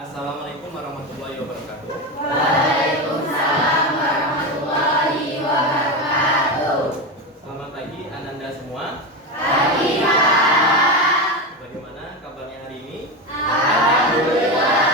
Assalamualaikum warahmatullahi wabarakatuh. Waalaikumsalam warahmatullahi wabarakatuh. Selamat pagi Ananda semua. Pagi Pak. Bagaimana kabarnya hari ini? Alhamdulillah.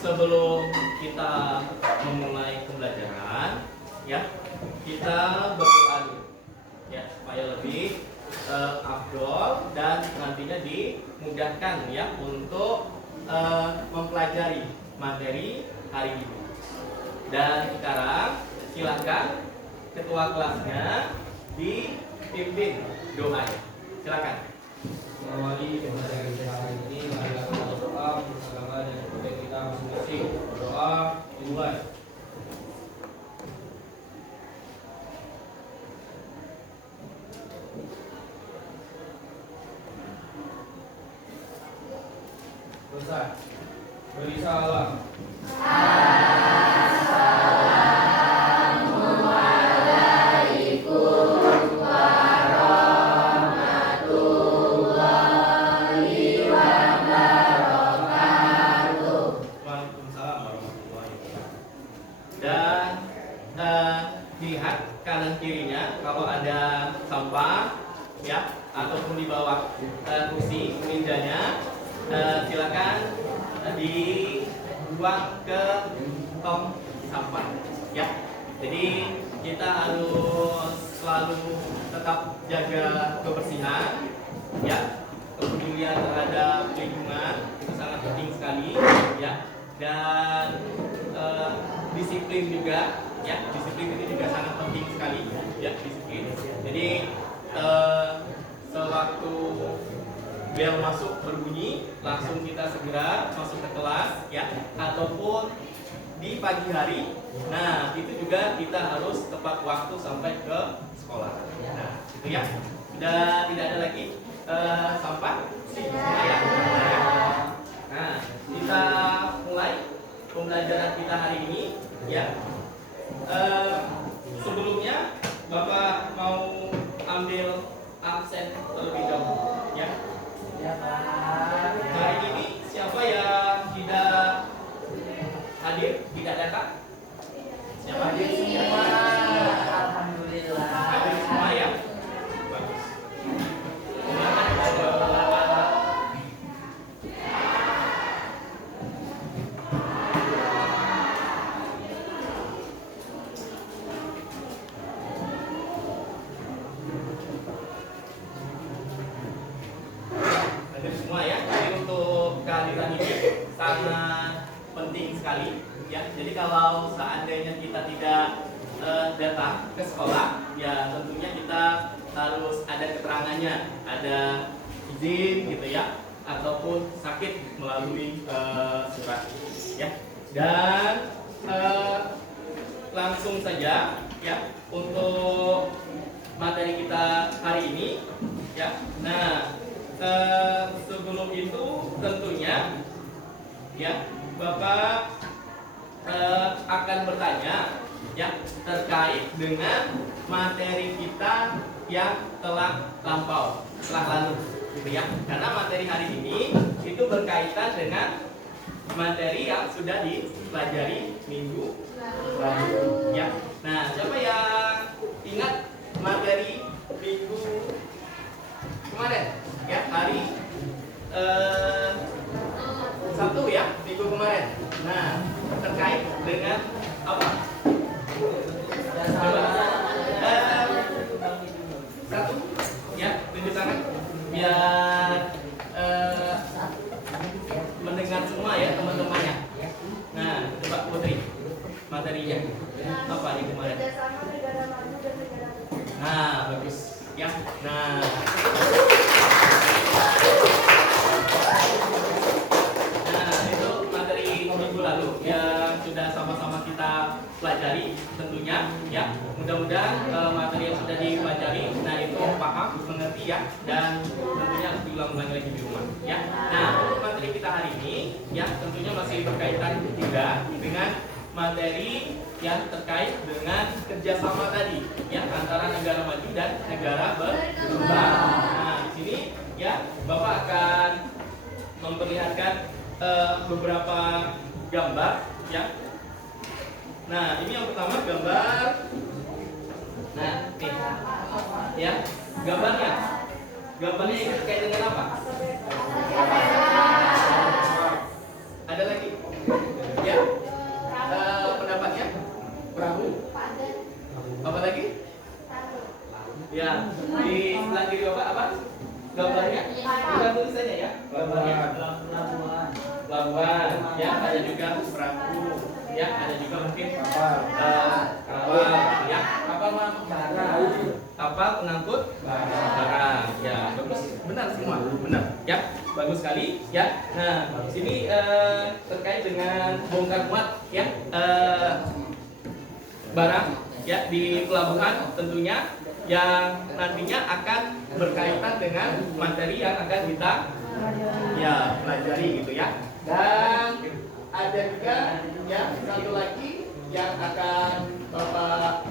Sebelum kita memulai pembelajaran, ya, kita berdoa dulu, ya, supaya lebih afdol dan nantinya dimudahkan, ya, untuk mempelajari materi hari ini. Dan sekarang silakan ketua kelasnya dipimpin doanya. Silakan. Mengawali pembelajaran kita hari ini, mari kita berdoa bersama dan kepada kita masing-masing. Berdoa dimulai. Selesai. Beri salam. Waalaikumsalam warahmatullahi wabarakatuh. Dan dilihat kanan kirinya kalau ada sampah, ya, ataupun di bawah kursi mejanya, silakan dibuang ke tong sampah, ya. Jadi kita harus selalu tetap jaga kebersihan, ya, kepedulian terhadap lingkungan itu sangat penting sekali, ya. Dan disiplin juga, ya, disiplin itu juga sangat penting sekali, ya, disiplin. Jadi sewaktu bel masuk berbunyi, langsung kita segera masuk ke kelas, ya, ataupun di pagi hari. Nah, itu juga kita harus tepat waktu sampai ke sekolah. Nah, itu ya. Sudah tidak ada lagi sampah semua, ya. Nah, kita mulai pembelajaran kita hari ini, ya. Sebelumnya Bapak mau ambil absen terlebih dahulu, ya. Ya Pak. Hari ini siapa yang tidak hadir, tidak datang? Siapa? Hadir semua. Alhamdulillah. Hadir semua, ya. Bagus. Hadir semua, ya. Jadi untuk kehadiran ini sangat penting sekali, ya. Jadi kalau seandainya kita tidak datang ke sekolah, ya tentunya kita harus ada keterangannya, ada izin gitu, ya, ataupun sakit melalui surat, ya. Dan langsung saja, ya, untuk materi kita hari ini, ya. Nah, sebelum itu tentunya, ya, Bapak akan bertanya, ya, terkait dengan materi kita yang telah lampau, telah lalu, gitu, ya. Karena materi hari ini itu berkaitan dengan materi yang sudah dipelajari minggu lalu, ya. Nah, siapa yang ingat materi minggu kemarin, ya, hari Sabtu, ya, minggu kemarin. Nah, terkait dengan apa? Coba. Satu, ya, tunjuk tangan biar mendengar semua, ya, teman-temannya. Nah, coba Putri, materinya apa nih kemarin? Nah, bagus, ya. Nah, itu materi minggu lalu yang sudah sama-sama kita pelajari tentunya, ya. Mudah-mudahan materi yang sudah dipelajari, nah, itu paham, mengerti, ya, dan tentunya harus diulang-ulang lagi di rumah, ya. Nah, untuk materi kita hari ini, ya, tentunya masih berkaitan juga dengan materi yang terkait dengan kerjasama tadi, ya, antara negara maju dan negara berkembang. Nah, di sini ya Bapak akan memperlihatkan beberapa gambar, ya. Nah, ini yang pertama gambar. Nah, nih, ya, gambarnya. Gambarnya ini terkait dengan apa? Ada lagi? Ya. Pendapatnya? Perahu. Apa lagi? Ya. Di sebelah kiri Bapak apa? Gambarnya? Bukan tulisannya ya? Gambarnya. Pelabuhan. Ya, ada juga perahu. Ya, ada juga mungkin kapal. Ya, kapal kapal pengangkut barang. Ya, bagus. Benar semua. Benar. Ya, bagus sekali. Ya. Nah, di sini terkait dengan bongkar muat, ya, barang, ya, di pelabuhan tentunya yang nantinya akan berkaitan dengan materi yang akan kita pelajari gitu ya. Dan ada juga ya satu lagi yang akan Bapak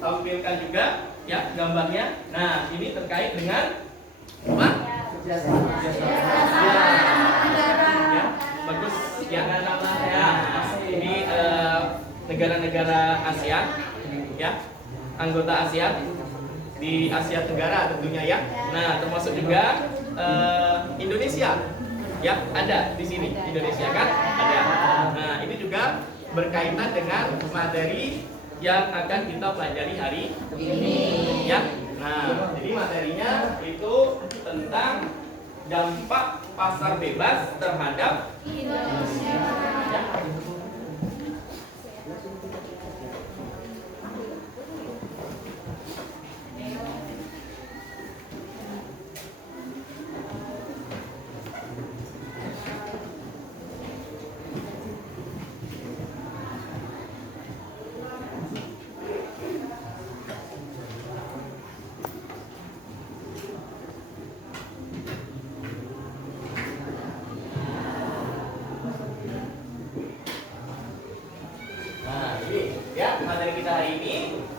tampilkan juga ya gambarnya. Nah, ini terkait dengan apa? Kerjasama. Ya, bagus ya. Ya, ini negara-negara ASEAN, ya, anggota ASEAN di Asia Tenggara tentunya ya. Nah, termasuk juga Indonesia. Ya, ada di sini Indonesia kan? Ada. Nah, ini juga berkaitan dengan materi yang akan kita pelajari hari ini. Ya. Nah, jadi materinya itu tentang dampak pasar bebas terhadap Indonesia. Ya. Materi kita hari ini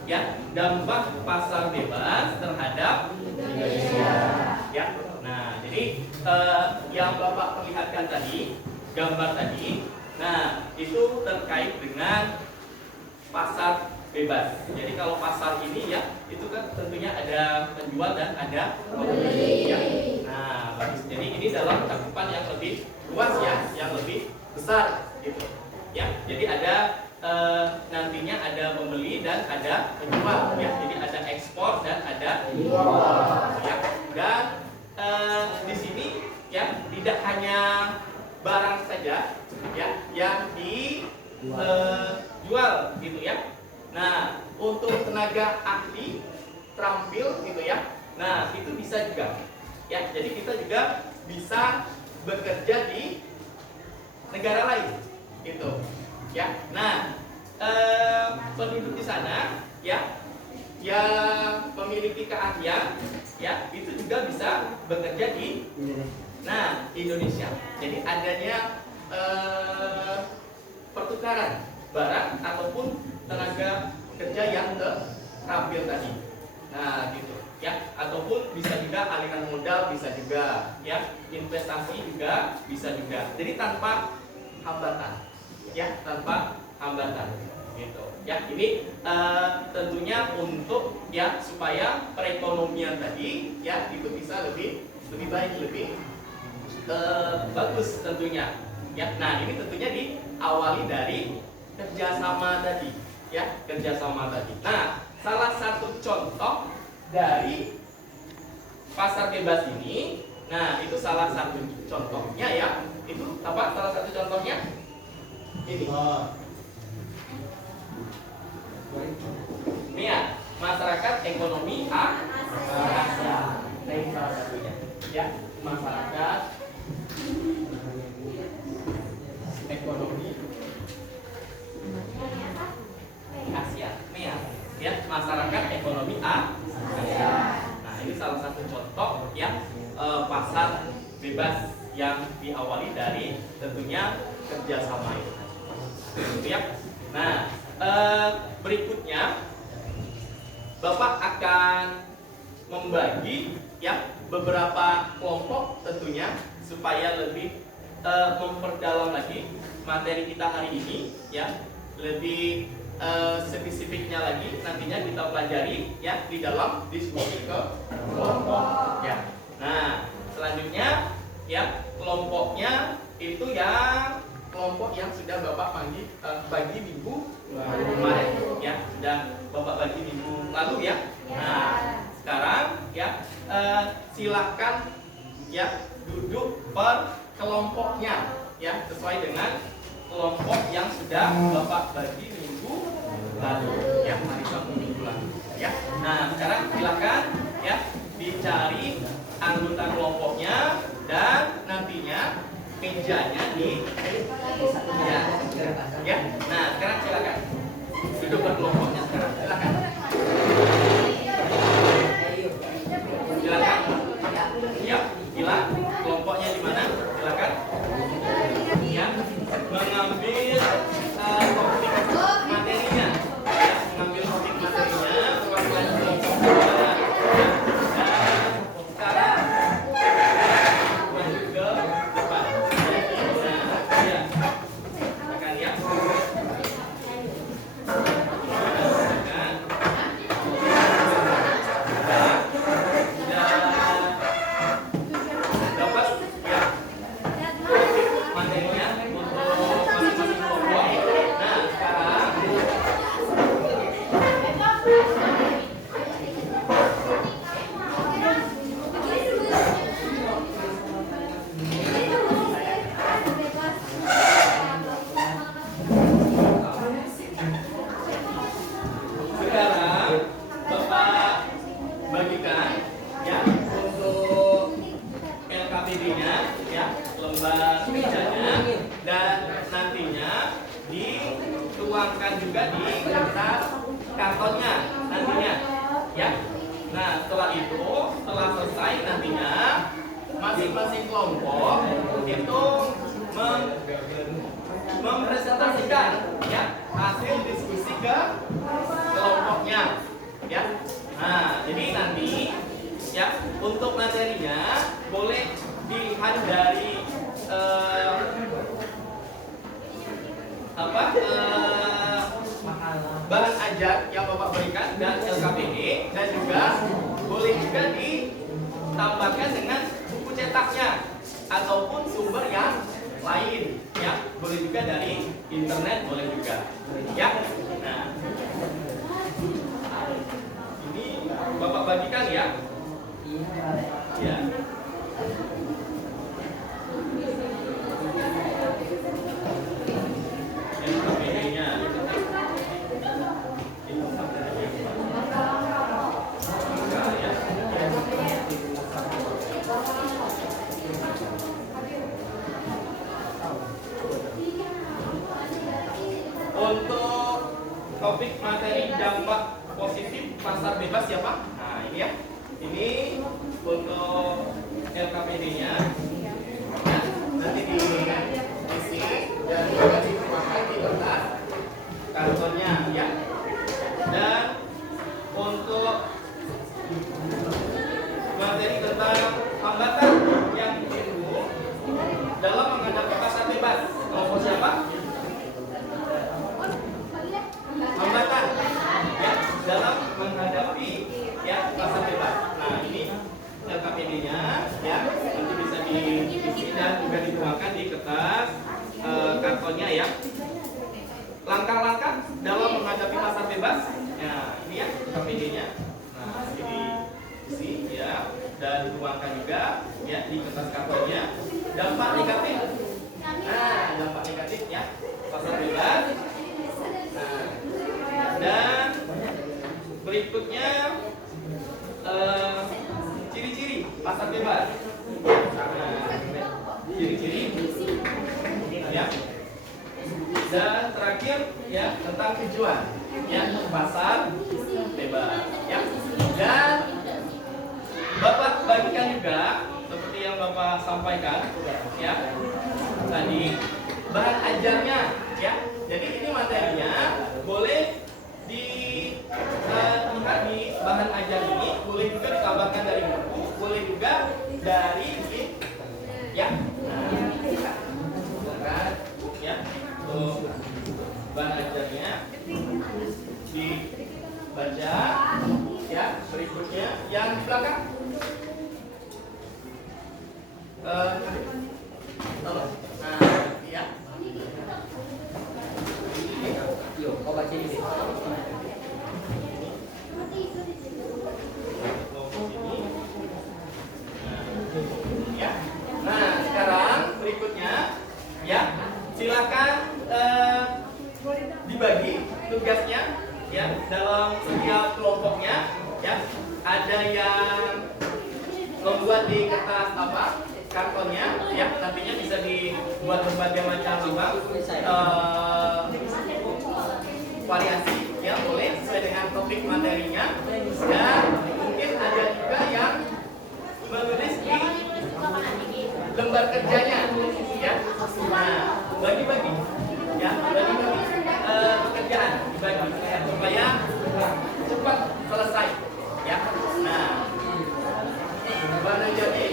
ya, dampak pasar bebas terhadap Indonesia. Ya. Nah, jadi yang Bapak perlihatkan tadi, gambar tadi, nah itu terkait dengan pasar bebas. Jadi kalau pasar ini ya, itu kan tentunya ada penjual dan ada pembeli. Ya. Nah, bagus. Jadi ini dalam cakupan yang lebih luas ya, yang lebih besar gitu. Ya. Jadi ada nantinya ada pembeli dan ada penjual ya. Jadi ada ekspor dan ada impor ya. Dan di sini ya tidak hanya barang saja ya yang dijual gitu ya. Nah, untuk tenaga ahli terampil gitu ya. Nah, itu bisa juga ya. Jadi kita juga bisa bekerja di negara lain gitu. Ya, nah penduduk di sana ya yang memiliki keahlian ya itu juga bisa bekerja di Indonesia. Jadi adanya pertukaran barang ataupun tenaga kerja yang terampil tadi. Nah, gitu ya. Ataupun bisa juga aliran modal, bisa juga ya investasi juga bisa juga. Jadi tanpa hambatan. Ya, tanpa hambatan gitu ya. Ini tentunya untuk ya supaya perekonomian tadi ya itu bisa lebih baik, lebih bagus tentunya ya. Nah, ini tentunya diawali dari kerjasama tadi ya, kerjasama tadi. Nah, salah satu contoh dari pasar bebas ini, nah itu salah satu contohnya ya. Itu apa salah satu contohnya? Ini ya, masyarakat ekonomi Asia. Nah, ini salah satunya ya, masyarakat ekonomi Asia. Ya, masyarakat ekonomi Asia. Nah, ini salah satu contoh ya pasar bebas yang diawali dari tentunya kerjasama itu. gitu ya. Nah, berikutnya Bapak akan membagi ya beberapa kelompok tentunya supaya lebih memperdalam lagi materi kita hari ini ya, lebih spesifiknya lagi nantinya kita pelajari ya di dalam diskusi ke kelompok ya. Nah, selanjutnya ya kelompoknya itu yang kelompok yang sudah Bapak bagi minggu kemarin ya, sudah Bapak bagi minggu lalu ya. Nah, sekarang ya silahkan ya duduk per kelompoknya ya sesuai dengan kelompok yang sudah Bapak bagi minggu lalu ya, hari Sabtu minggu lalu ya. Nah, sekarang silakan ya dicari anggota kelompoknya dan nantinya mejanya di ya. Nah, sekarang silakan duduk per kelompoknya sekarang. Silakan. Silakan. Ya, gila. Kelompoknya di mana? Silakan. Ya, mengambil topik materinya. Ya, mengambil topik materinya. Pelan-pelan kelompoknya. Dan sekarang maju ke depan. Nah, ya. Silakan ya. Juga di kertas kartonnya nantinya ya. Nah, setelah itu, setelah selesai nantinya masing-masing kelompok itu mempresentasikan ya hasil diskusi ke kelompoknya ya. Nah, jadi nanti ya untuk materinya boleh dilihat dari bahan ajar yang Bapak berikan dan LKPD, dan juga boleh juga ditambahkan dengan buku cetaknya ataupun sumber yang lain ya, boleh juga dari internet, boleh juga ya. Nah, ini Bapak bagikan ya. Ya. LKPD-nya. Untuk topik materi dampak positif pasar bebas ya Pak. Nah ini ya, ini untuk LKPD-nya ya, nanti diisi dan juga dipakai di kertas kartonnya ya. Dan untuk materi tentang hambatan yang ditimbul dalam menghadapi pasar bebas, kelompok siapa? Hambatan ya dalam menghadapi ya pasar bebas. Nah ini LKPD-nya ya, nanti bisa diisi dan juga dituangkan di kertas kartonnya ya. Langkah-langkah dalam menghadapi pasar bebas. Ya ini ya LKPD-nya. Nah ini diisi ya dan dituangkan juga ya di kertas kartonnya. Dampak negatif. Nah dampak negatif ya pasar bebas. Nah, dan berikutnya ciri-ciri pasar bebas. Ciri-ciri ya. Dan terakhir ya tentang tujuan ya pasar bebas ya. Dan Bapak bagikan juga seperti yang Bapak sampaikan ya tadi bahan ajarnya ya. Jadi ini materinya boleh dilihat di bahan ajar ini, boleh juga ditambahkan dari buku, boleh juga dari ya. Nah, ya, untuk bahan ajarnya dibaca ya. Berikutnya yang di belakang. Tolong. Nah, ya. Yuk, kau baca ini. Ya. Nah, sekarang berikutnya ya, silakan dibagi tugasnya ya dalam setiap kelompoknya ya. Ada yang membuat di kertas apa? Kartonnya ya, nantinya bisa dibuat berbagai macam variasi ya, boleh sesuai dengan topik materinya. Dan mungkin ada juga yang menulis di lembar kerjanya ya. Nah, bagi-bagi ya, bagi-bagi pekerjaan dibagi supaya cepat selesai ya. Nah, bahan jadi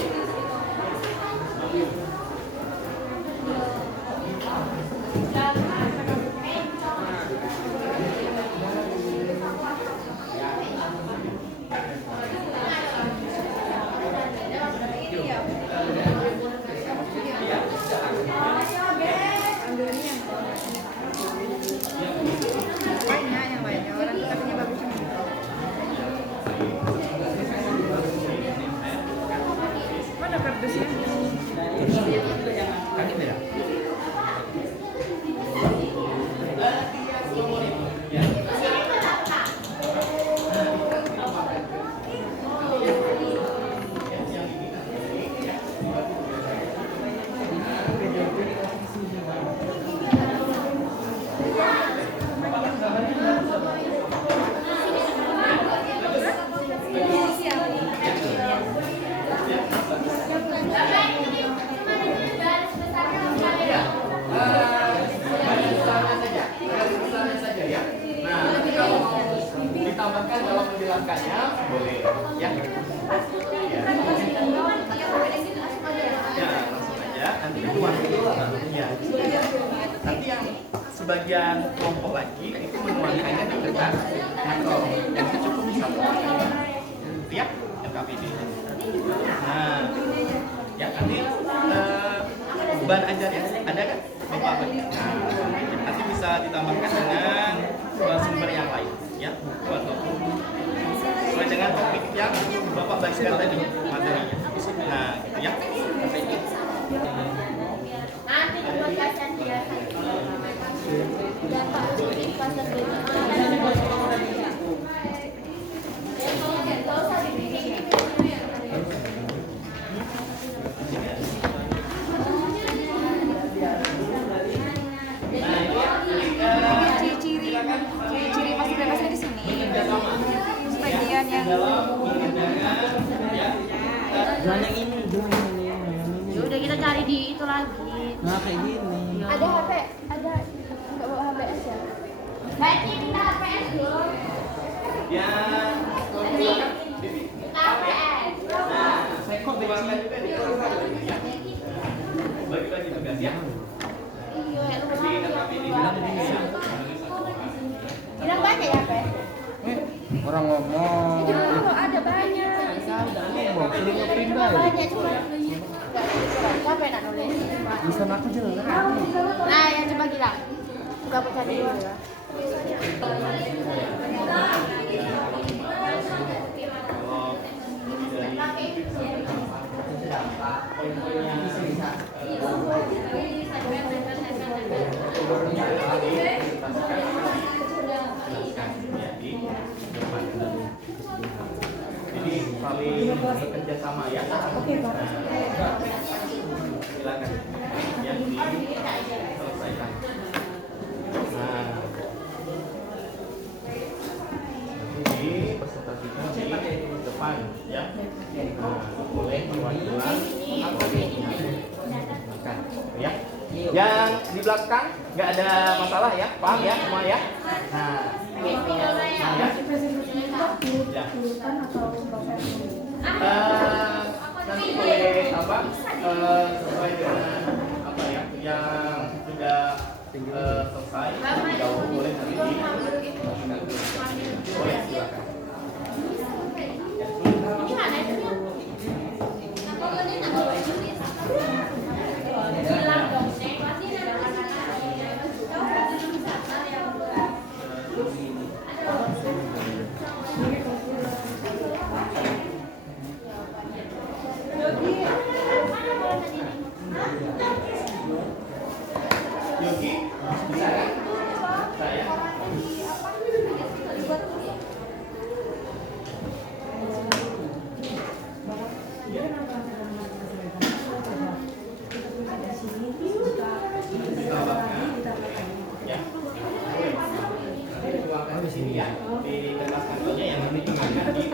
ditambahkan dalam menjelaskannya boleh ya. Ya, langsung aja. Nanti keluar ya. Nanti yang sebagian kelompok lagi itu menuangkannya di kertas atau yang cukup bisa ya, LKPD. Nah, ya nanti bahan ajarnya ada kan? Bapak bagi. Nah, nanti bisa ditambahkan dengan sumber yang lain ya, atau sesuai dengan topik yang Bapak bagikan tadi materinya. Nah, gitu ya. Nanti pembahasan biasa. Dan Pak Budi pasal ciri-ciri masuk bebasnya di sini. Sebagian yang Jangan yang ini. ya udah kita cari di itu lagi. Nah kayak gini. ada HP, ada nggak bawa HBS ya? Baiknya kita HPS dulu. Ya, Kita HPS. nah, saya kok tuangkan juga di ya. Bagi-bagi tugas ya. Iya, Di LKPD ya. Bilang banyak ya HP? Orang ngomong. Itu kalau ada banyak. cuma banyak cuma nggak ada siapa yang nak nulis? Bisa aku jelas. Nah, yang coba bilang. Coba aku cari dulu ya. Jadi saling bekerja sama ya. Oke, Pak. Silakan. Yang diselesaikan. Nah, ini presentasikan di depan ya. Nah, boleh perwakilan atau ya. Yang di belakang nggak ada masalah ya, paham ya semua ya? Nah, ya. Nanti boleh apa? Sesuai dengan apa ya yang sudah selesai jauh boleh nanti boleh silakan. Yogi, bisa kan? Saya. Ya. Di sini ya, di kertas kantornya yang nanti tengahnya di.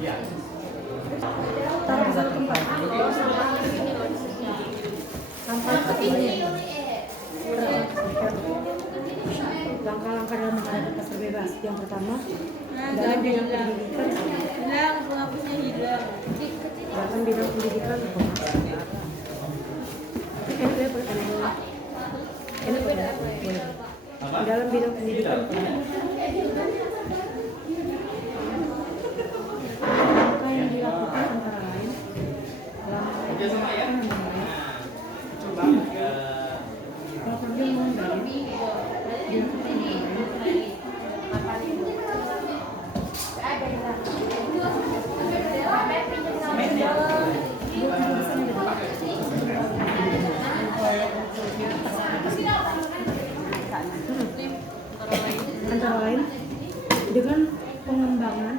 Ya. Taruh satu tempat. Langkah-langkah dalam menghadapi pasar bebas. Yang pertama, dalam bidang pendidikan. Dalam bidang pendidikan. Dalam bidang pendidikan. Apa yang dilakukan antara lain Kerja sama ya. Coba Program mengundang antara lain dengan pengembangan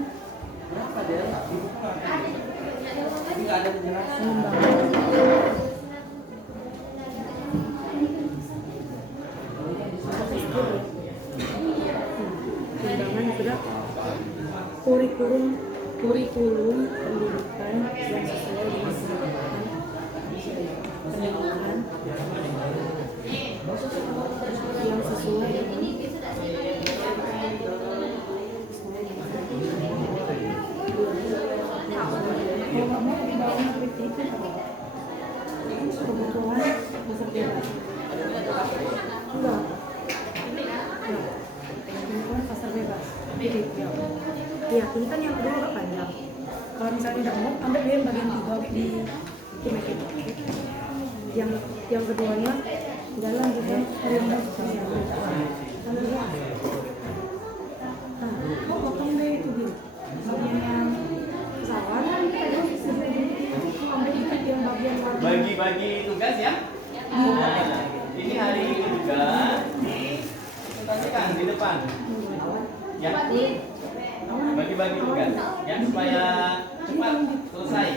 juga kurikulum pendidikan yang sesuai dengan pendidikan yang sesuai kebutuhan peserta. Enggak. Kebutuhan pasar bebas. Jadi, ya, ini kan yang kedua agak panjang. Kalau misalnya tidak mau, ambil dia yang bagian 3 di Kimekin. Yang keduanya dalam bagian perlindungan sosial. Nah, potong deh itu gitu. Bagian yang pesawat, ambil yang bagian bagi-bagi tugas ya. Nah, ini hari ini juga dipresentasikan di depan. Ya. Bagi-bagi tugas ya supaya cepat selesai.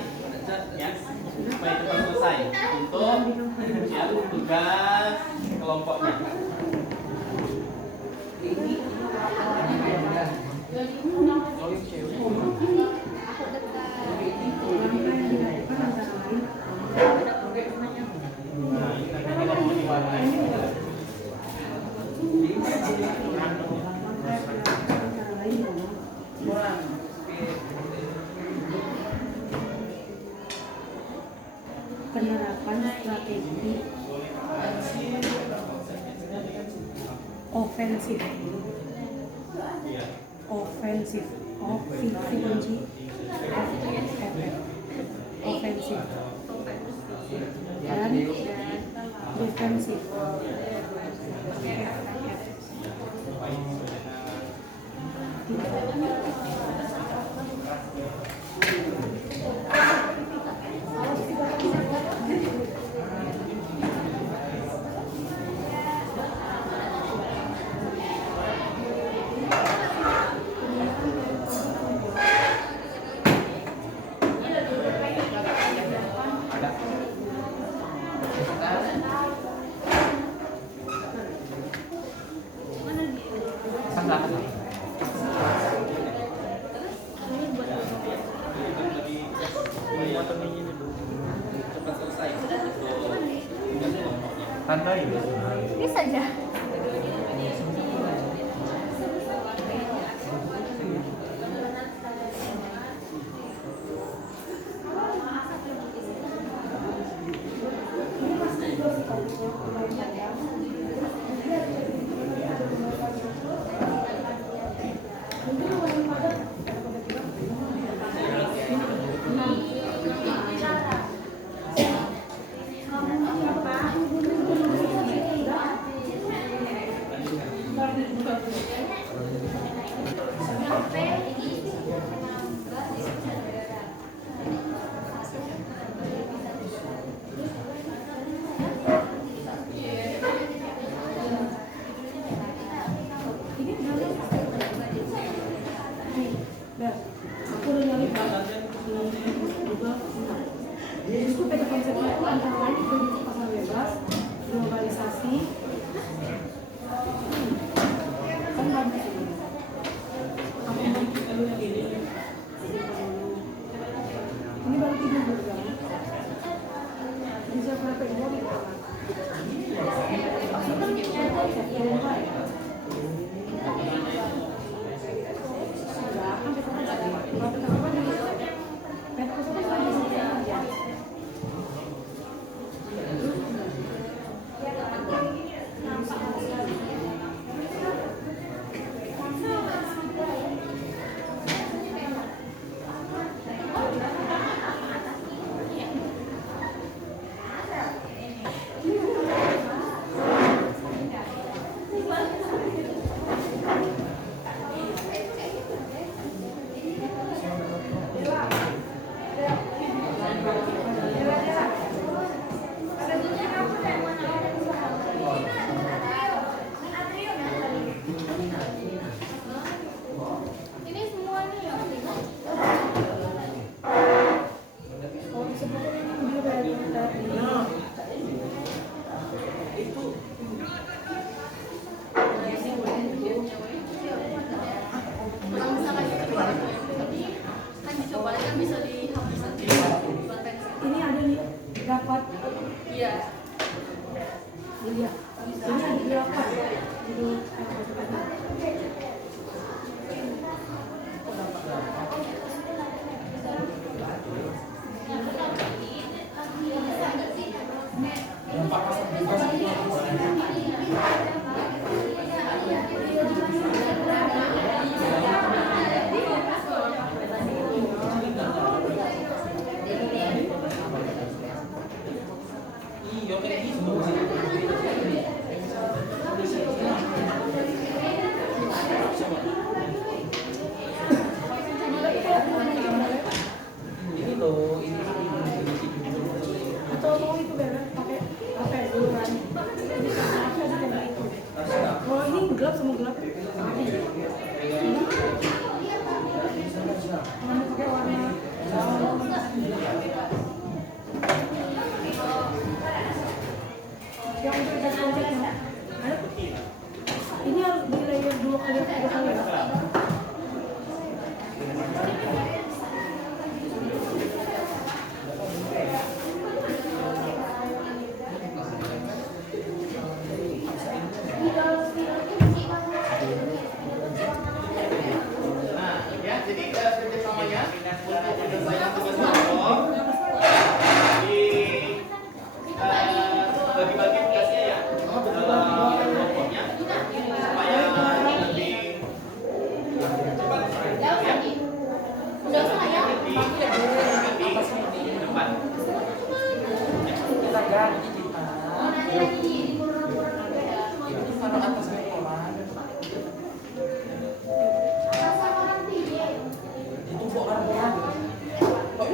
Ya. Supaya cepat selesai untuk ya, tugas kelompoknya. Penerapan strategi ofensif ofensif dan defensif. Cepat selesai. Santai. Bisa aja. Aku udah nyari justru pada konsepnya itu antara lain itu pasar bebas, globalisasi, kan banyak ini. Apa yang ini baru 3 bulan. Bisa berapa ini nih? Ini semua nih ya. Ini ada nih dapat Iya. iya. Ini ada dapat jadi Ini loh, ini. atau mau itu beres pakai apa ya dulu kan ini karena apa sih kayak itu kalau ini gelap semua gelap mana pakai warna yang untuk jas konsepnya ada ini harus di layer 2 kali atau 3 kali ya? Nah, ya, jadi kerjasamanya untuk penyelesaian tugas kelompok di bagi-bagi tugasnya ya dalam kelompoknya supaya lebih cepat ya. Udah usah ya. Di depan. Kita ganti kita. Oh, nanti lagi di Kalau atas sekolah. Rasa orang tinggi. Itu kok orang. Kok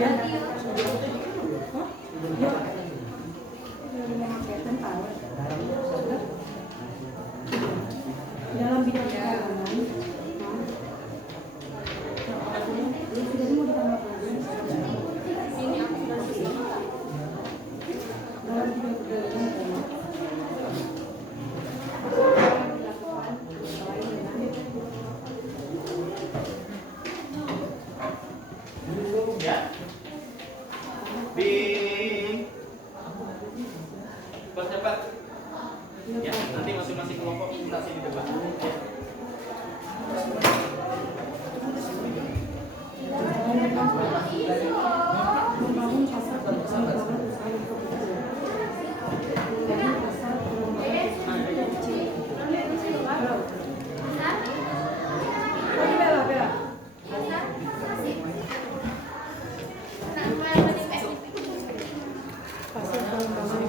Ya. Hah? Ya. Kesehatan tahu. Dalam bidang keagamaan. Jadi mau ditambah lagi. Ini aku Dalam bidang keagamaan. Ya. Di percepat. Ya, nanti masing-masing kelompok presentasi di depan. Ya. Membangun pasar pengembangan usaha mikro kecil. Membangun pasar pengembangan usaha mikro kecil. Halo. Oh, Bella, Bella. Pasar pengembangan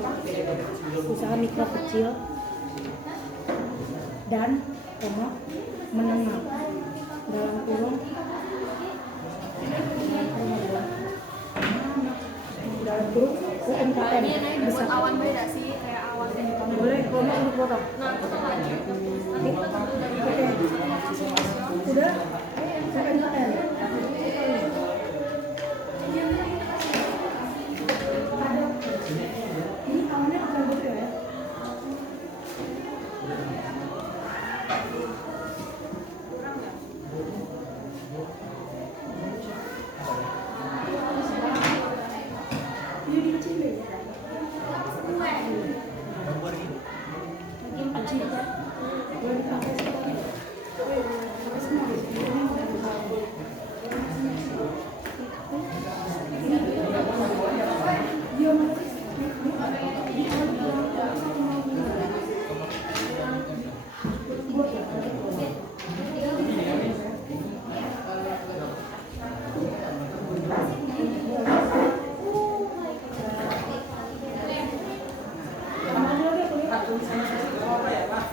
usaha mikro kecil dan menengah dalam kurung UMKM besar. awan beda sih, kayak awan dari Boleh kelompok untuk foto. Nah, aku tuh lagi. Nanti kita tunggu dari Oke. Sudah? UMKM. Ini awannya akan betul ya? Ini dikecilin ya? Boleh dipakai sekali. Pakai semua di sini. Ini mau dipakai. Iya, Mas.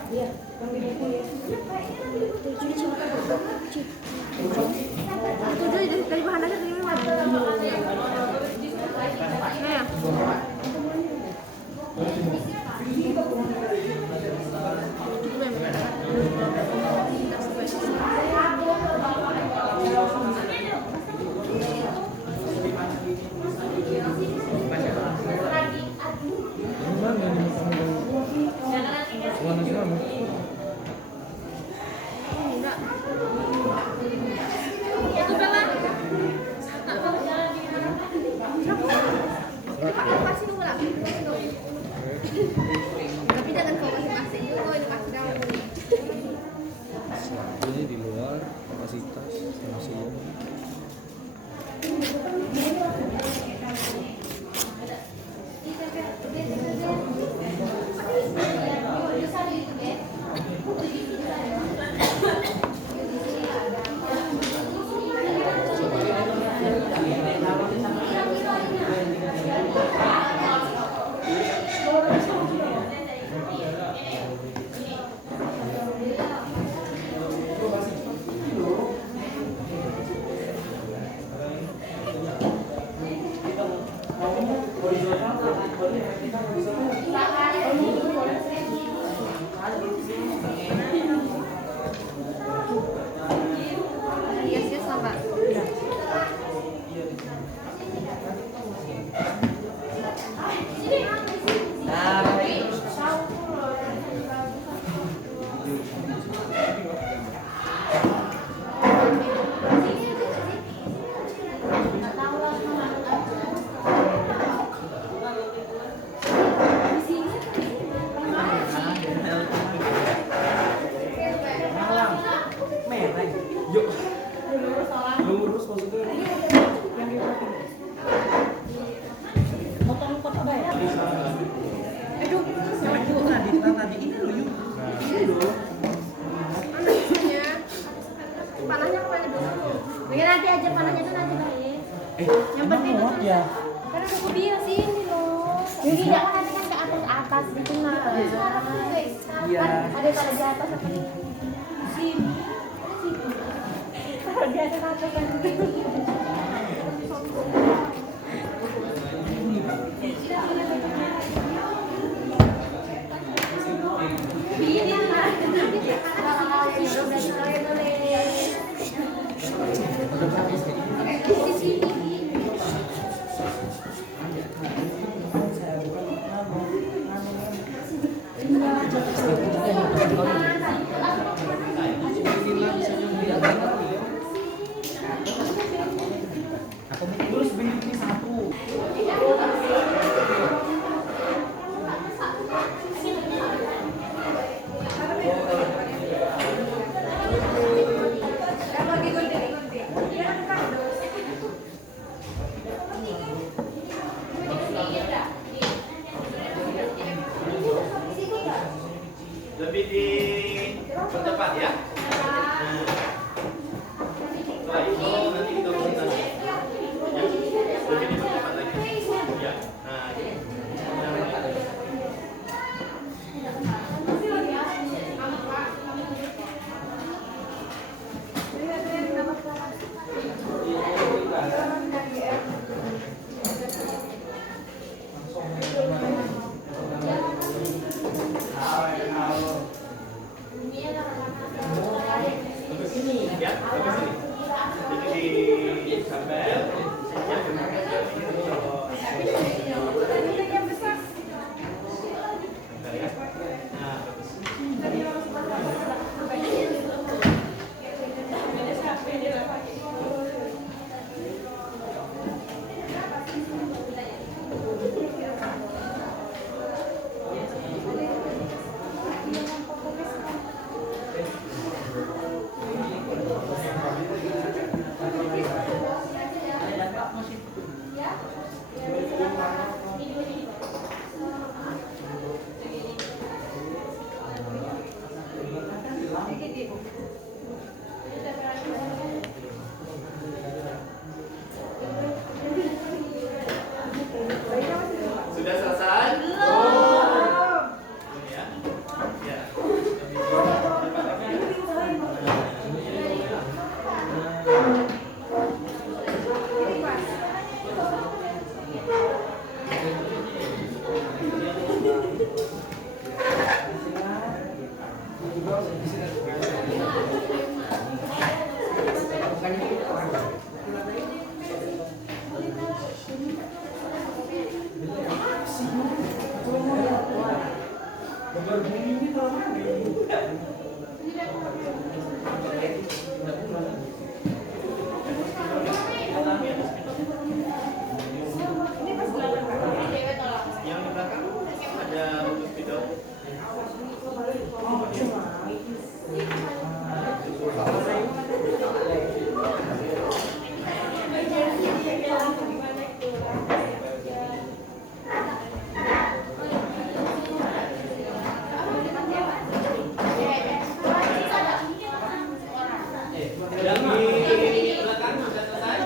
Iya, yang di buku ya. Tujuh dari bahan dasar ini mas. Nah, ya. Itu Bella. Pasti nunggu lagi. Tapi jangan kau masing-masing dulu, ini masih dalam. Ini di luar kapasitas masih. Yes, lah Mbak. Lurus maksudnya. Yang di buku. Potong kotak bayar. Aduh, Tadi ini loh yuk. Ini loh. anaknya. Panahnya kemana dulu? Mungkin nanti aja panahnya tuh nanti baik. Yang penting itu ya. kan ada mobil sih ini loh. Jadi jangan nanti kan ke atas gitu nah. Sekarang tuh guys. Iya. Kan ada kalau di atas apa nih? Sini. Kalau di atas kan. Terus beli satu. Lebih dipercepat ya. Nah, setelah itu nanti kita konsultasi. Ya, lebih dipercepat lagi. Ya, nah, bagus ini ya, bagus ini. Jadi disambel. Ya, nah, bagus. Sudah selesai? Belum. Ya. Ya. Lebih cepat lagi ya. Yang di belakang ada untuk video. Yang di belakang sudah selesai?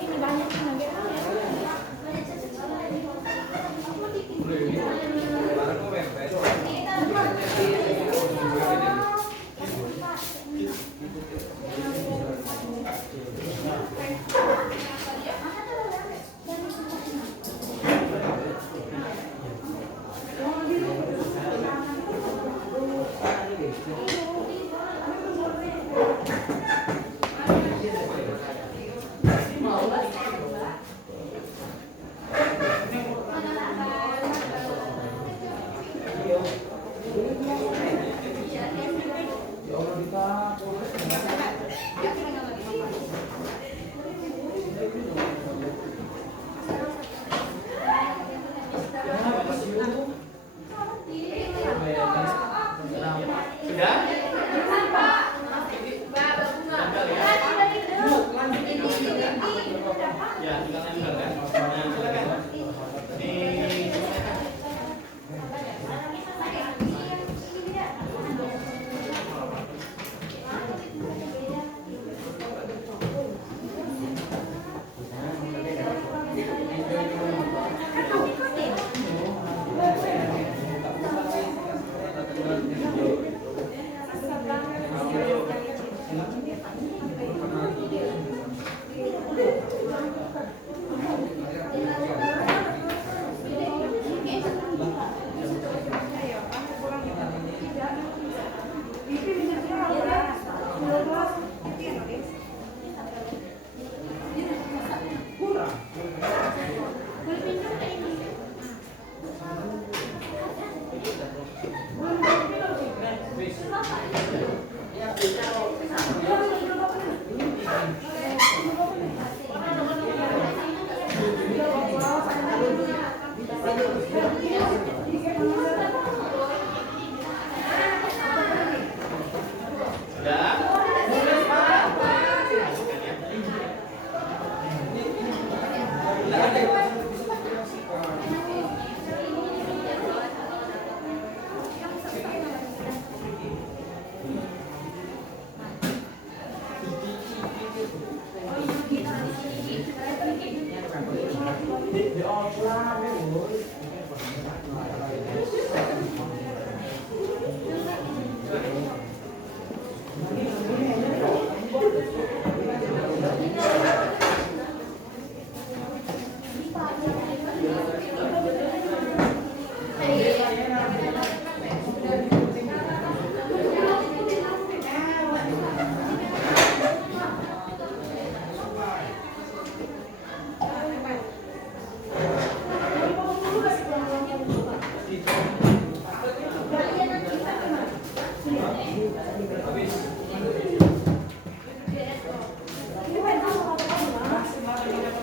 Ini banyak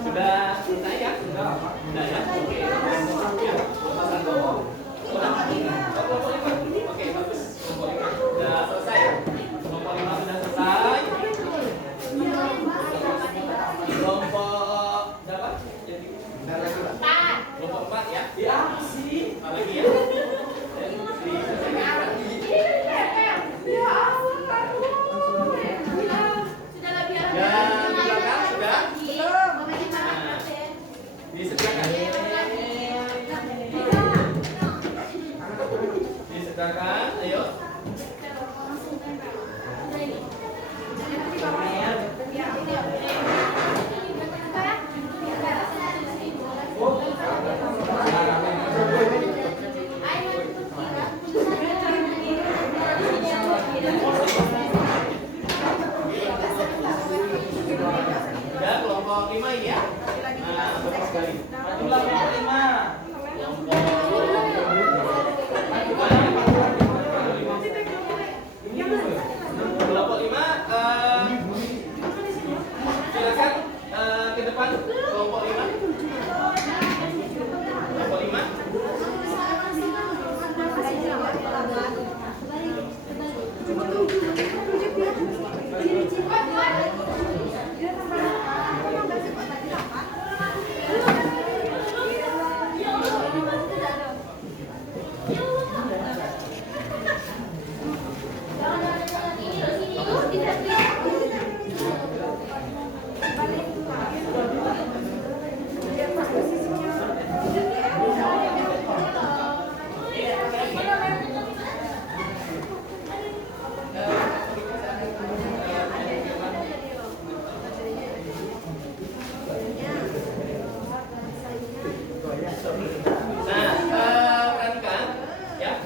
Sudah selesai ya? Sudah ya? Oke. Ya, pasang kelompok. Sudah? Kelompok 5. Oke, bagus. Kelompok 5 sudah selesai. Kelompok 5 sudah selesai. Kelompok berapa? Kelompok 4 ya? Ya, sih. Apa lagi ya? Disediakan, ayo. Ya, kelompok 5 ini ya. Nah, bagus sekali. Kelompok 5. Kelompok 5 silakan ke depan kelompok 5. Kelompok 5.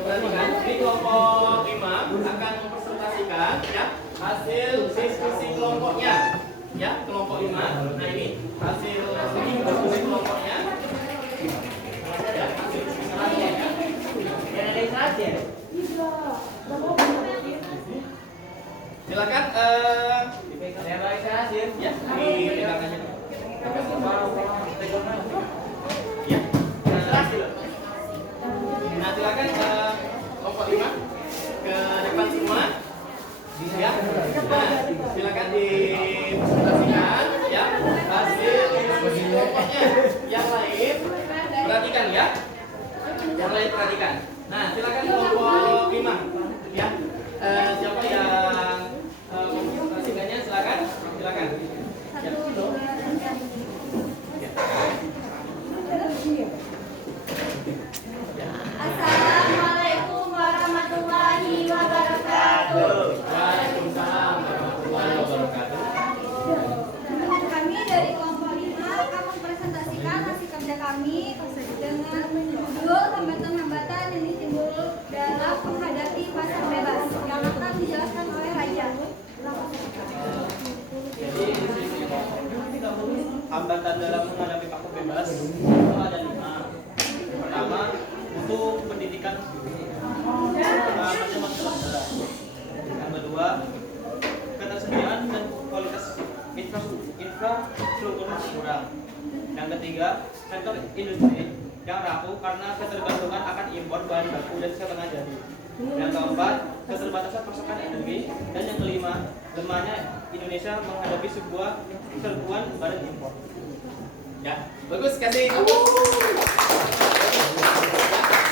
Perhatikan, di kelompok 5 akan mempresentasikan ya hasil diskusi kelompoknya. Ya, kelompok 5. Nah, ini hasil diskusi kelompoknya. Ya, hasil diskusi kelompoknya. Silakan ya, dipegangannya. Ya. Nah, silakan kelompok 5 ke depan semua. Ya. Nah, silakan dipresentasikan ya hasil diskusi kelompoknya. Yang lain perhatikan ya. Yang lain perhatikan. Nah, silakan kelompok 5 ya. Siapa yang mempresentasikannya silakan. Silakan. Ya. Assalamualaikum warahmatullahi wabarakatuh. Waalaikumsalam warahmatullahi wabarakatuh. Kami dari kelompok 5 akan mempresentasikan hasil kerja kami dengan judul hambatan-hambatan yang timbul dalam menghadapi pasar bebas yang akan dijelaskan oleh Raja. Jadi hambatan dalam menghadapi pasar bebas itu ada 5. Pertama, untuk pendidikan masalah. Yang kedua, ketersediaan dan kualitas infrastruktur masih kurang. Yang ketiga, sektor industri yang rapuh karena ketergantungan akan impor bahan baku dan setengah jadi. Yang keempat, keterbatasan pasokan energi. Dan yang kelima, lemahnya Indonesia menghadapi sebuah serbuan bahan impor. Ya, bagus, kasih tepuk.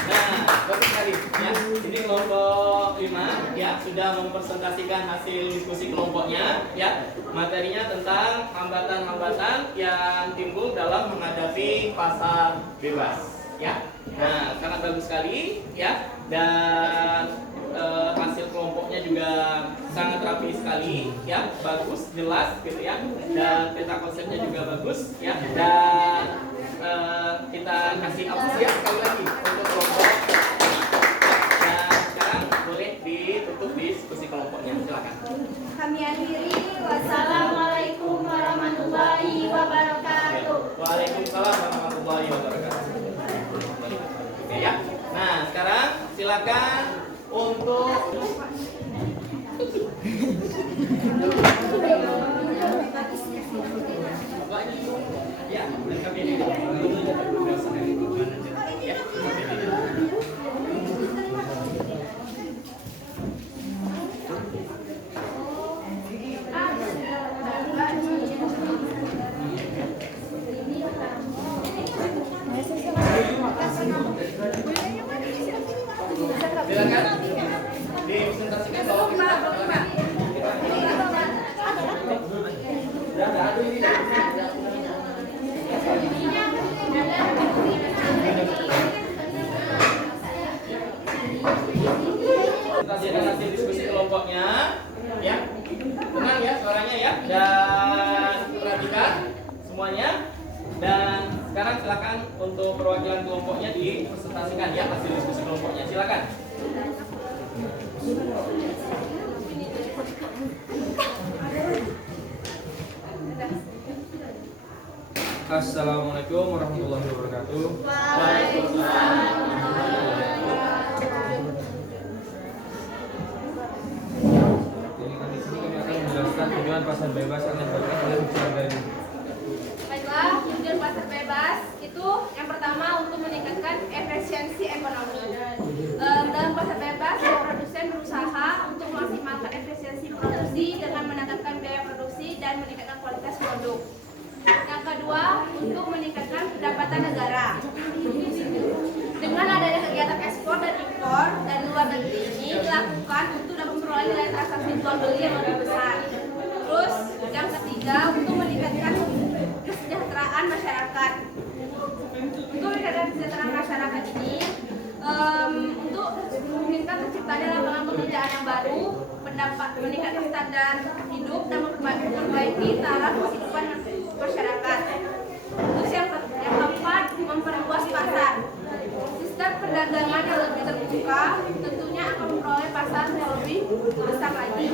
Nah, bagus sekali ya. Ini kelompok 5 ya sudah mempresentasikan hasil diskusi kelompoknya ya. Materinya tentang hambatan-hambatan yang timbul dalam menghadapi pasar bebas ya. Nah, sangat bagus sekali ya. Dan hasil kelompoknya juga sangat rapi sekali ya, bagus, jelas gitu ya. Dan peta konsepnya juga bagus ya. Dan kita kasih apresiasi sekali lagi untuk kelompok. Dan sekarang boleh ditutup diskusi kelompoknya, silakan. Kami akhiri. Wassalamualaikum warahmatullahi wabarakatuh. Waalaikumsalam warahmatullahi wabarakatuh. Oke ya. Nah, sekarang silakan untuk ya, kami ini. Ya, silakan dipresentasikan bahwa presentasikan hasil diskusi kelompoknya ya. Tenang ya suaranya ya, dan perhatikan semuanya. Dan sekarang silakan untuk perwakilan kelompoknya dipresentasikan ya hasil diskusi kelompoknya, silakan. Assalamualaikum warahmatullahi wabarakatuh. Jadi di sini kami akan menjelaskan tujuan pasar bebas yang dilakukan oleh Musyawarah ini. Baiklah, tujuan pasar bebas itu yang pertama untuk meningkatkan efisiensi ekonomi. Dalam pasar bebas, produsen berusaha untuk memaksimalkan efisiensi produksi dengan meningkatkan biaya produksi dan meningkatkan kualitas produk. Yang kedua, untuk meningkatkan pendapatan negara. Dengan adanya kegiatan ekspor dan impor dan luar negeri ini dilakukan untuk dapat memperoleh nilai transaksi jual beli yang lebih besar. Terus, yang ketiga, untuk meningkatkan kesejahteraan masyarakat. Untuk meningkatkan kesejahteraan masyarakat ini, untuk meningkatkan terciptanya lapangan pekerjaan yang baru, meningkatkan standar hidup dan memperbaiki taraf kehidupan masyarakat. Terus yang keempat, memperluas pasar. Sistem perdagangan yang lebih terbuka tentunya akan memperoleh pasar yang lebih besar lagi.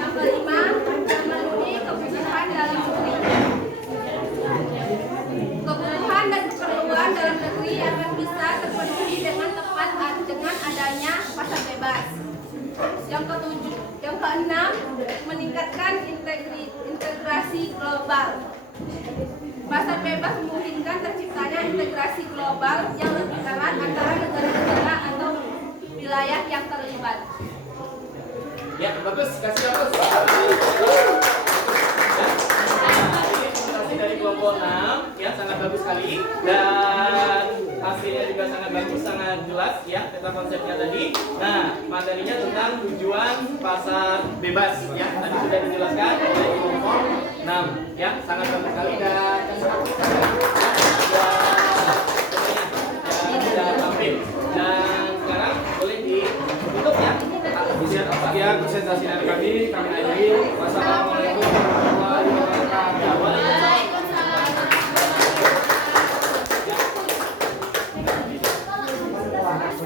Yang kelima, memenuhi kebutuhan dalam negeri. Kebutuhan dan keperluan dalam negeri akan bisa terpenuhi dengan tepat dengan adanya pasar bebas. Yang keenam, meningkatkan integrasi global. Pasar bebas memungkinkan terciptanya integrasi global yang lebih erat antara negara-negara atau wilayah yang terlibat. Ya, bagus, kasih bagus. Ini presentasi dari kelompok 6 ya, sangat bagus sekali dan hasilnya juga sangat bagus, sangat jelas ya peta konsepnya tadi. Nah, materinya tentang tujuan pasar bebas ya, tadi sudah dijelaskan oleh kelompok 6 ya, sangat bagus sekali dan sudah tampil. Dan sekarang boleh ditutup ya. Sekian presentasi dari kami akhiri. Wassalamualaikum warahmatullahi wabarakatuh.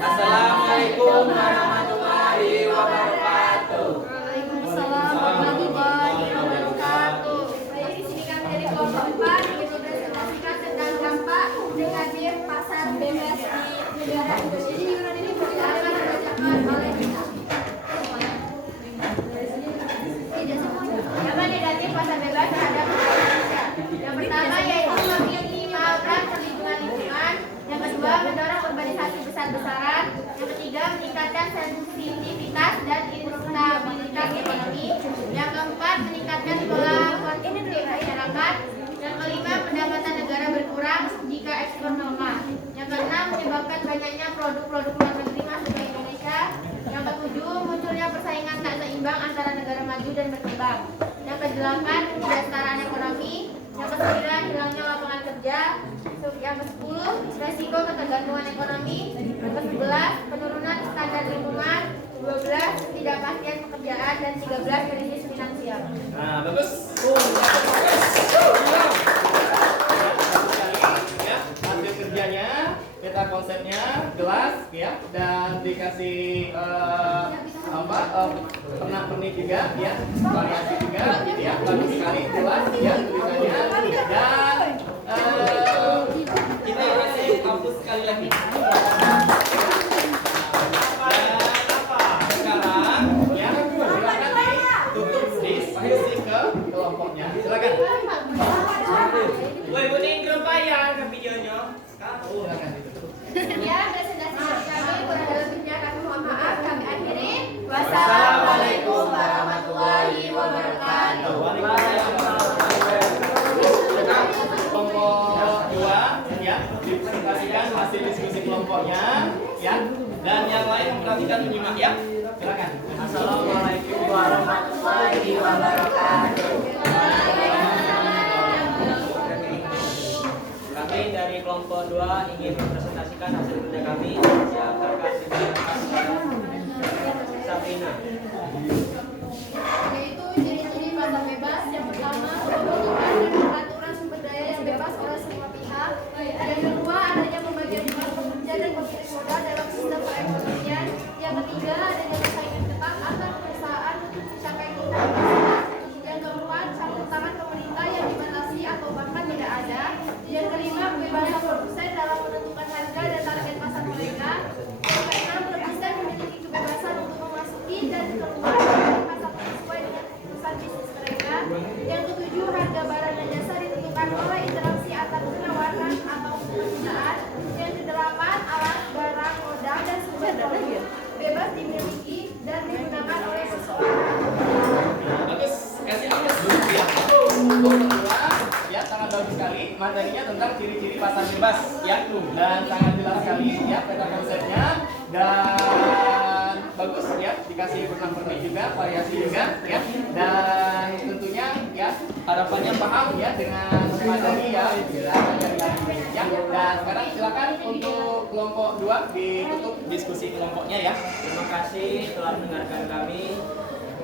Assalamualaikum warahmatullahi wabarakatuh. Waalaikumsalam warahmatullahi wabarakatuh. Baik, di sini kami dari kelompok 4 mempresentasikan tentang dampak negatif pasar bebas di negara Indonesia. Ini dibacakan oleh dampak negatif pasar bebas terhadap Indonesia. Yang pertama yaitu meminimalkan perlindungan lingkungan. Yang kedua, mendorong urbanisasi besar-besaran. Yang ketiga, meningkatkan sensitivitas dan instabilitas ekonomi. Yang keempat, meningkatkan pola konsumsi masyarakat. Yang kelima, pendapatan negara kerja. Yang ke-10, resiko ketergantungan ekonomi. Ke-11, penurunan standar lingkungan. 12, ketidakpastian pekerjaan. Dan 13, krisis finansial. Nah, bagus. Ya, hasil kerjanya, peta konsepnya jelas ya, dan dikasih pernak-pernik juga ya, variasi juga ya, bagus sekali jelas ya tulisannya, dan kita kasih hapus sekali lagi. Sekarang ya, silakan ditutup diskusi ke kelompoknya. Silakan. Woi, kuning kerupayan ke videonya. Silakan ditutup. Ya, presentasi dari kami kurang lebihnya kami mohon maaf. Kami akhiri. Wassalamualaikum warahmatullahi wabarakatuh. Kelompok 2 ya, dipresentasikan hasil diskusi kelompoknya ya, dan yang lain memperhatikan menyimak ya. Silakan. Assalamualaikum warahmatullahi wabarakatuh. Kami dari kelompok 2 ingin mempresentasikan hasil kerja kami yang terkait dengan Sabrina. Yaitu ciri-ciri pasar bebas. Yang pertama, pembentukan dan pengaturan sumber daya yang bebas oleh semua pihak. Yang kedua, adanya pembagian peran pekerja dan pemilik modal dalam sistem perekonomian. Yang ketiga, adanya persaingan ketat antar perusahaan untuk mencapai keuntungan bersama. Yang keempat, campur tangan pemerintah yang dibatasi atau bahkan tidak ada. Yang kelima, kebebasan produsen dalam menentukan harga dan target pasar mereka. Yang keenam, produsen memiliki kebebasan untuk memasuki dan keluar dari pasar sesuai dengan keputusan bisnis mereka. Yang ketujuh, harga barang dan jasa ditentukan oleh interaksi antar penawaran atau penggunaan. Yang kedelapan, alat, barang, modal, dan sumber produk bebas dimiliki dan digunakan oleh seseorang. Bagus, kasih aplaus dulu ya. Kelompok 2 ya, sangat bagus sekali. Materinya tentang ciri-ciri pasar bebas ya, dan sangat jelas sekali ya peta konsepnya, dan bagus ya, dikasih pernak-pernik juga, variasi juga ya, dan tentunya ya harapannya paham ya dengan materi ya, materi ya. Dan sekarang silakan untuk kelompok 2 ditutup diskusi kelompoknya ya. Terima kasih telah mendengarkan kami.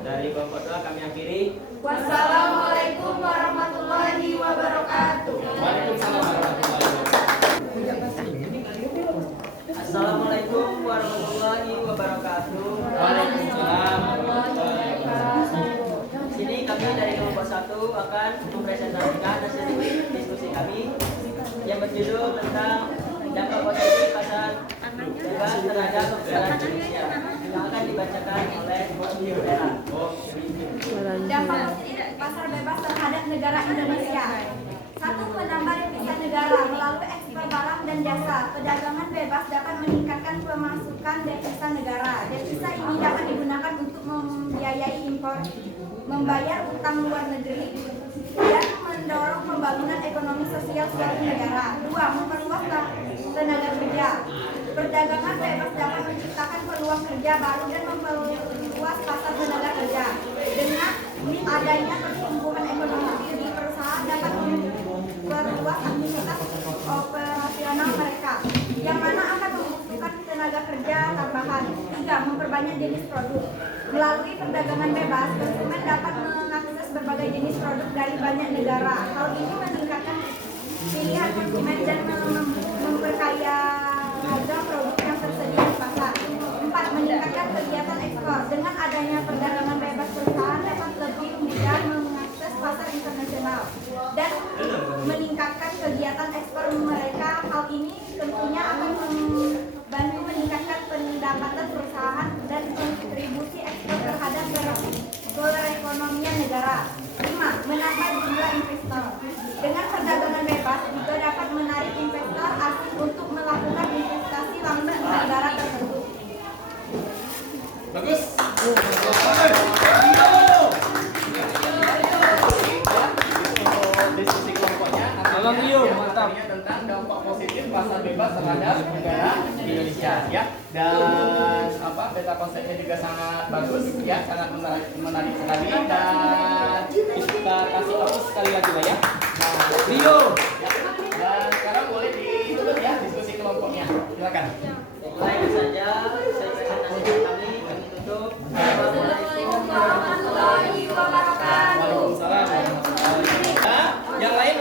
Dari kelompok 2 kami akhiri. Wassalamualaikum warahmatullahi wabarakatuh. Waalaikumsalam warahmatullahi wabarakatuh. Assalamualaikum warahmatullahi wabarakatuh. Waalaikumsalam warahmatullahi wabarakatuh. Sini kami dari kelompok 1 akan mempresentasikan hasil diskusi kami yang berjudul tentang dampak positif pasar bebas terhadap perekonomian Indonesia yang akan dibacakan oleh Bella. Dampak positif pasar bebas terhadap negara Indonesia. 1. Menambah devisa negara melalui ekspor barang dan jasa. Perdagangan bebas dapat meningkatkan pemasukan devisa negara. Devisa ini dapat digunakan untuk membiayai impor, membayar utang luar negeri, dan mendorong pembangunan ekonomi sosial suatu negara. 2. Memperluas tenaga kerja. Perdagangan bebas dapat menciptakan peluang kerja baru dan memperluas pasar tenaga kerja. Dengan adanya pertumbuhan ekonomi di perusahaan dapat memperluas aktivitas operasional mereka, yang mana akan membutuhkan tenaga kerja tambahan. 3. Memperbanyak jenis produk. Melalui perdagangan bebas, konsumen dapat mengakses berbagai jenis produk dari banyak negara. Hal ini meningkatkan pilihan konsumen dan memperkaya harga produk yang tersedia di pasar. 4. Meningkatkan kegiatan ekspor. Dengan adanya perdagangan bebas, perusahaan dapat lebih mudah mengakses pasar internasional dan meningkatkan kegiatan ekspor mereka. Hal ini tentunya akan membantu meningkatkan pendapatan perusahaan dan kontribusi ekspor terhadap perekonomian negara. 5. Menambah jumlah investor. Dengan perdagangan bebas juga dapat menarik investor asing untuk melakukan investasi langsung ke negara tertentu. Bagus. Diskusi kelompoknya mantap tentang dampak positif pasar bebas terhadap negara Indonesia ya, dan peta konsepnya juga sangat bagus ya, sangat menarik sekali, dan kita kasih hapus sekali lagi lah ya. Nah, Rio ya. Dan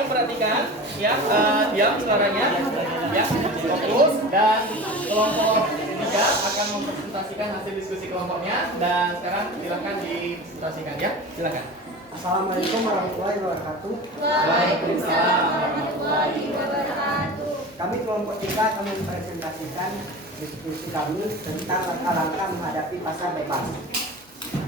perhatikan ya, diam suaranya ya, fokus, dan kelompok 3 akan mempresentasikan hasil diskusi kelompoknya. Dan sekarang silakan dipresentasikan ya, silakan. Assalamualaikum warahmatullahi wabarakatuh. Waalaikumsalam warahmatullahi wabarakatuh. Kami kelompok 3 akan mempresentasikan diskusi kami tentang langkah-langkah menghadapi pasar bebas.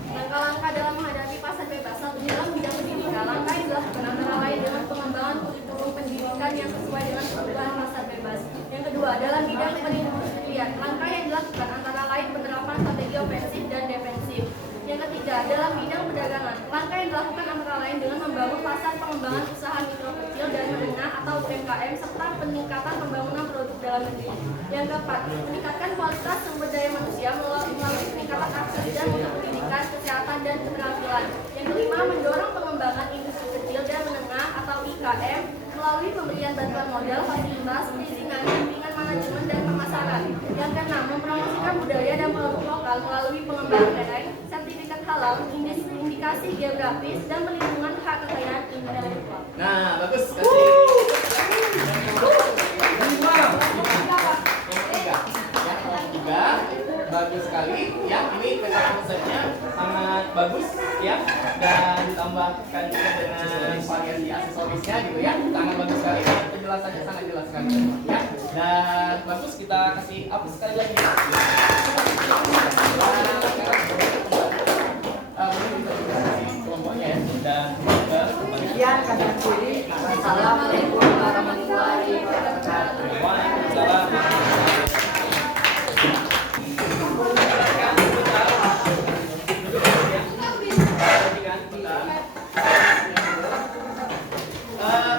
Langkah-langkah dalam menghadapi pasar bebas. Satu, dalam bidang pendidikan, langkah yang dilakukan antara lain dengan pengembangan kurikulum pendidikan yang sesuai dengan perubahan pasar bebas. Yang kedua, dalam bidang perindustrian, langkah yang dilakukan antara lain penerapan strategi ofensif dan defensif. Yang ketiga, dalam bidang perdagangan, langkah yang dilakukan antara lain dengan membangun pasar pengembangan usaha mikro kecil dan menengah atau UMKM serta peningkatan pembangunan produk dalam negeri. Yang keempat, meningkatkan kualitas sumber daya manusia melalui peningkatan akses dan mutu pendidikan, kesehatan dan keterampilan. Yang kelima, mendorong pengembangan industri kecil dan menengah atau IKM melalui pemberian bantuan modal, fasilitas, perizinan, bimbingan manajemen dan pemasaran. Yang keenam, mempromosikan budaya dan produk lokal melalui pengembangan kedai, sertifikat halal, indikasi geografis, dan pelindungan hak kekayaan intelektual. Nah, bagus. Kasih. Bagus sekali ya, ini konsepnya sangat bagus ya, dan ditambahkan juga dengan variasi aksesorisnya gitu ya, sangat bagus sekali, penjelasannya sangat jelas sekali ya, dan bagus. Kita kasih up sekali lagi. Kelompoknya ya, dan Sekian kajian diri. Assalamualaikum warahmatullahi wabarakatuh. Waalaikumsalam.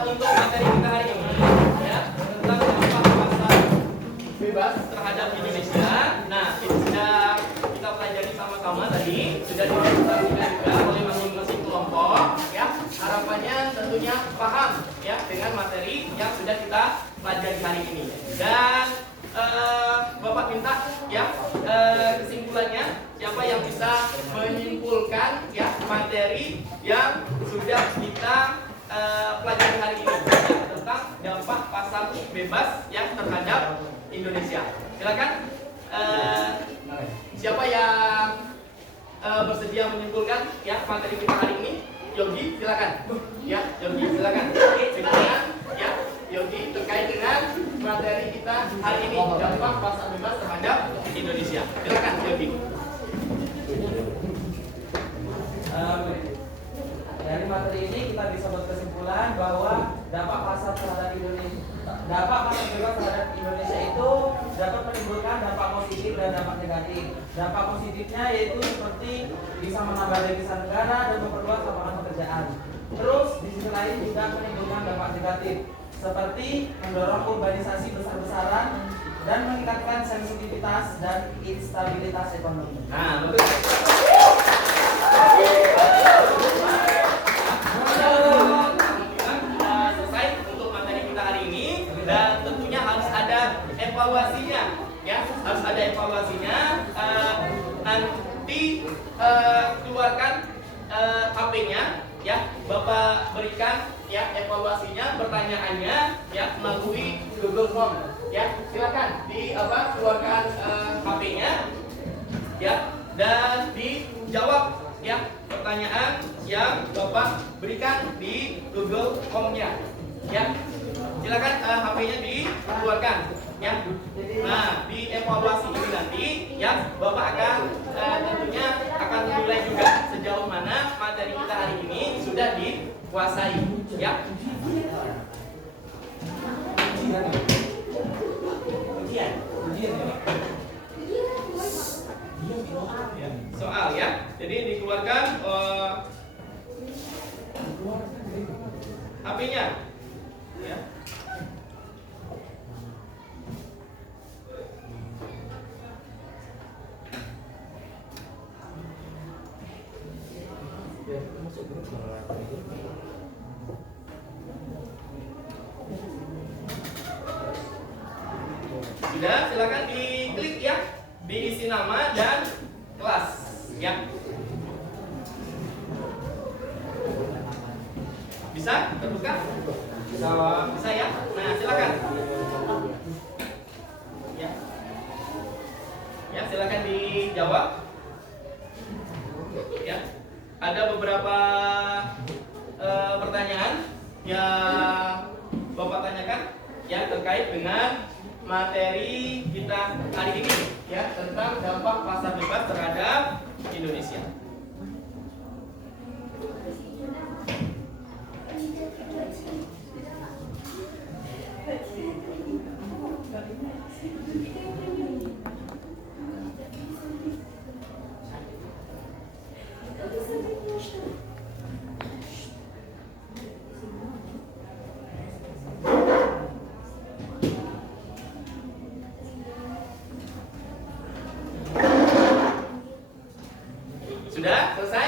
Untuk materi kita hari ini ya, tentang dampak pasar bebas terhadap Indonesia. Nah, itu sudah kita pelajari sama-sama tadi, sudah dipresentasikan juga oleh masing-masing kelompok ya. Harapannya tentunya paham ya dengan materi yang sudah kita pelajari hari ini. Dan Bapak minta ya kesimpulannya, siapa yang bisa menyimpulkan ya materi yang sudah kita pelajari hari ini ya, tentang dampak pasar bebas yang terhadap Indonesia. Silakan, siapa yang bersedia menyimpulkan ya materi kita hari ini? Yogi, silakan. Ya, Yogi, silakan. Silakan ya, Yogi, terkait dengan materi kita hari ini, dampak pasar bebas terhadap Indonesia. Silakan, Yogi. Dari materi ini kita bisa berkesimpulan bahwa dampak pasar bebas terhadap Indonesia itu dapat menimbulkan dampak positif dan dampak negatif. Dampak positifnya yaitu seperti bisa menambah devisa negara dan memperluas lapangan pekerjaan. Terus di sisi lain juga menimbulkan dampak negatif seperti mendorong urbanisasi besar-besaran dan meningkatkan sensitivitas dan instabilitas ekonomi. Nah, betul. Selesai untuk materi kita hari ini, dan tentunya harus ada evaluasinya ya, harus ada evaluasinya. Nanti keluarkan HP-nya ya, Bapak berikan ya evaluasinya, pertanyaannya ya melalui Google Form ya. Silakan keluarkan HP-nya ya, dan dijawab ya pertanyaan yang Bapak berikan di Google Form-nya ya. Silakan HP-nya dikeluarkan ya. Nah, di evaluasi ini nanti ya Bapak akan tentunya akan menilai juga sejauh mana materi kita hari ini sudah dikuasai ya. Soal ya, jadi dikeluarkan HP-nya ya. Sudah, silakan diklik ya, diisi nama dan kelas ya. Bisa Bisa terbuka? Bisa ya? Nah, silakan. Ya. Ya, silakan dijawab. Ya. Ada beberapa pertanyaan yang Bapak tanyakan yang terkait dengan materi kita hari ini ya, tentang dampak pasar bebas terhadap Indonesia. Sudah selesai?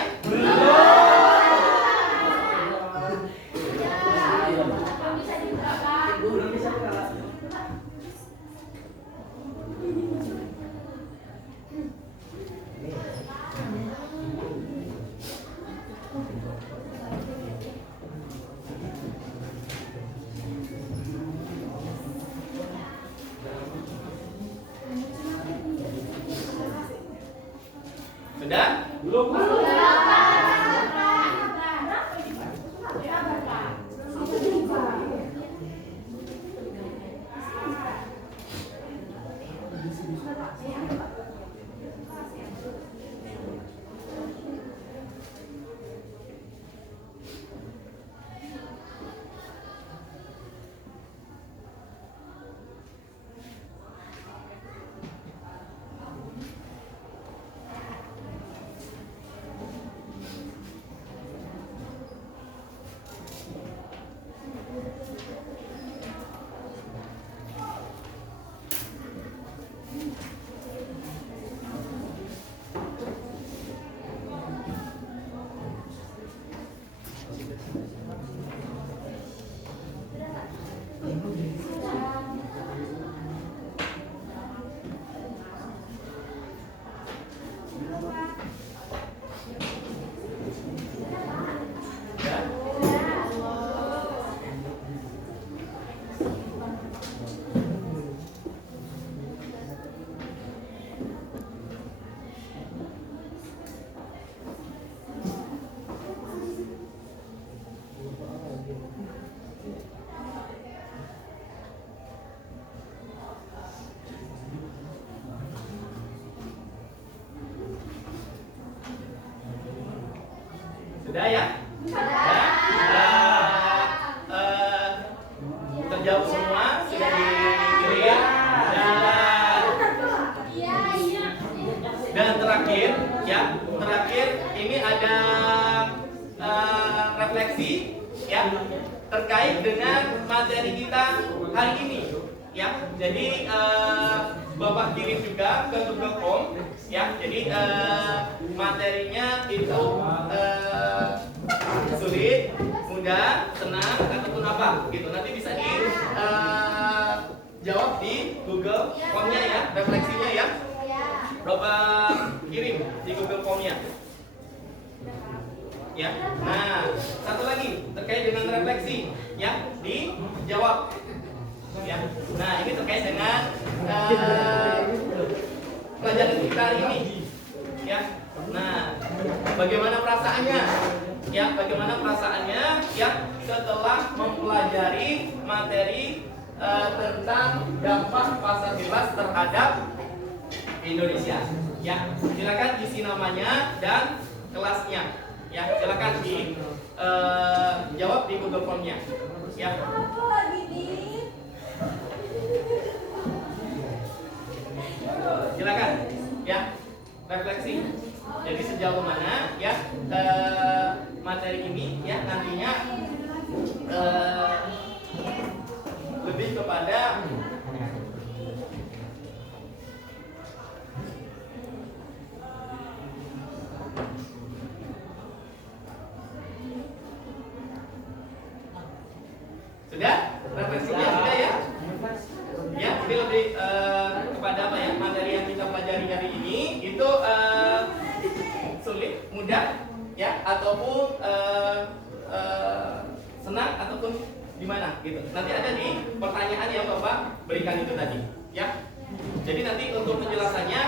Sudah? Belum. Sudah ya? Terjawab semua, sudah dikirim. Dan terakhir, ya, terakhir ini ada refleksi, ya, terkait dengan materi kita hari ini, ya. Jadi Bapak kirim juga ke Google Form, ya. Jadi materinya itu sulit, mudah, senang, ataupun apa gitu. Nanti bisa dijawab di Google Form-nya ya, refleksinya ya. Bapak kirim di Google Form-nya. Ya. Nah, satu lagi terkait dengan refleksi, ya, dijawab. Ya. Nah, ini terkait dengan pelajaran kita hari ini. Ya. Nah, bagaimana perasaannya? Ya, bagaimana perasaannya ya setelah mempelajari materi tentang dampak pasar bebas terhadap Indonesia. Ya, silakan isi namanya dan kelasnya. Ya, silakan jawab di Google Form-nya. Ya. Silakan. Ya, refleksi. Jadi sejauh mana ya materi ini ya nantinya lebih kepada sudah refleksinya sudah ya. Ya, ini lebih kepada apa ya materi yang kita pelajari hari ini itu sulit, mudah, ya, ataupun senang ataupun gimana gitu. Nanti ada di pertanyaan yang Bapak berikan itu tadi, ya. Jadi nanti untuk penjelasannya,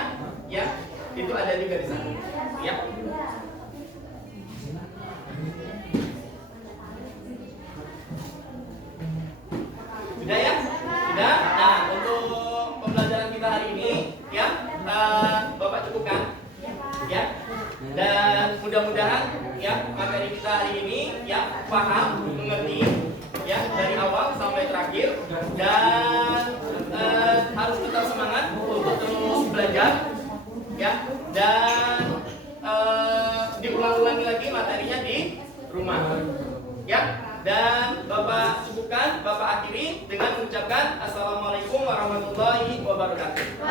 ya, itu ada juga di sana, ya. Sudah ya? Sudah? Nah, untuk pembelajaran kita hari ini, ya, Bapak cukupkan, ya. Dan mudah-mudahan, ya, materi kita hari ini, ya, paham, mengerti, ya, dari awal sampai terakhir, dan harus tetap semangat untuk terus belajar, ya, dan diulang-ulangi lagi materinya di rumah, ya. Dan Bapak cukupkan, Bapak akhiri dengan mengucapkan Assalamualaikum warahmatullahi wabarakatuh.